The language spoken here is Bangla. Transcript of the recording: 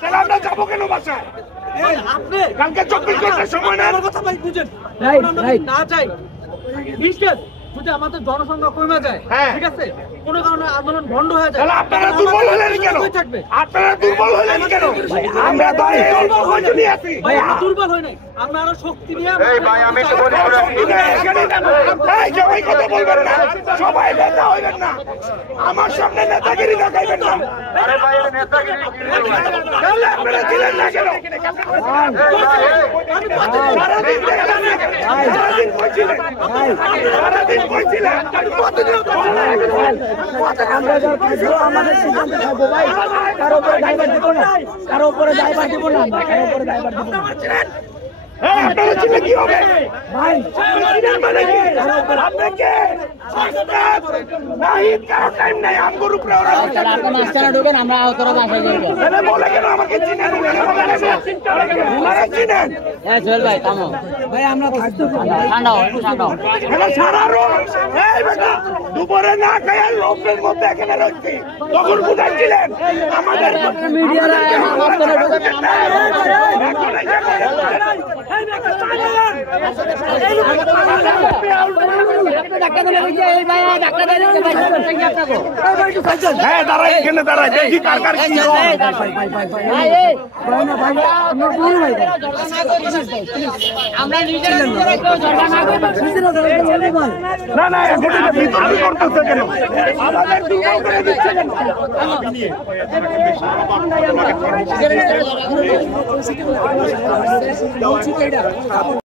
তাহলে আমরা যাবো কেন বাসায়? আপনি কালকে 24 ঘন্টা সময় নেন। আমার কথা ভাই বুঝেন, না চাই যদি আমাদের জনসংখ্যা কমে যায়, ঠিক আছে, কোনো কারণে আন্দোলন বন্ধ হয়ে যায়, তাহলে আপনারা দুর্বল হলেন কেন? আপনারা দুর্বল হলেন কেন? আমরা তো দুর্বল হইনি আছি ভাই, আমরা দুর্বল হই নাই, আমরা আরো শক্তি নিয়ে এই ভাই আমি তো বলি এই সবাই কথা বলবেন না, সবাই নেতা হইবেন না, আমার সামনে নেতাগিরি দেখাইবেন না। আরে ভাই নেতাগিরি তাহলে আপনারা ছিলেন না কেন? সারাদিন কইছিলেন, সারাদিন কইছিলেন, আমরা যারা পাইছো আমাদের সিদ্ধান্ত থাকবো ভাই, কারো উপরে দায়ভার দিব না, কারো উপরে দায়ভার দিব না, কারো উপরে দায়ভার দিব না। আপনারা ছিলেন কি হবে ভাই মানে কি? আপনি কে? নাহিদ কারো টাইম নাই, আমগোর উপরে ওরা মাঝখানে ঢুকেন, আমরা তোরা বাসায় যাবো। তাহলে বলে কেন আমাকে চিনেন? ওনারা চিনেন? সোহেল ভাই থামো ভাই, আমরা থাকতে ঠান্ডা একটু ঠান্ডা এটা সারা রোড এই বেটা দুপুরে না খায় রোডের মধ্যে এখানে রয়েছি, তখন বুঝাচ্ছিলেন আমাদের মিডিয়ারা মাঝখানে ঢুকেন, হ্যাঁ দাঁড়াই, এখানে দাঁড়াই, দেখি কার কার কি আমরা নিজেরা না না এখন বিতর্ক করতেছে কেন? আমাদের দুর্বল করে দিচ্ছে কেন?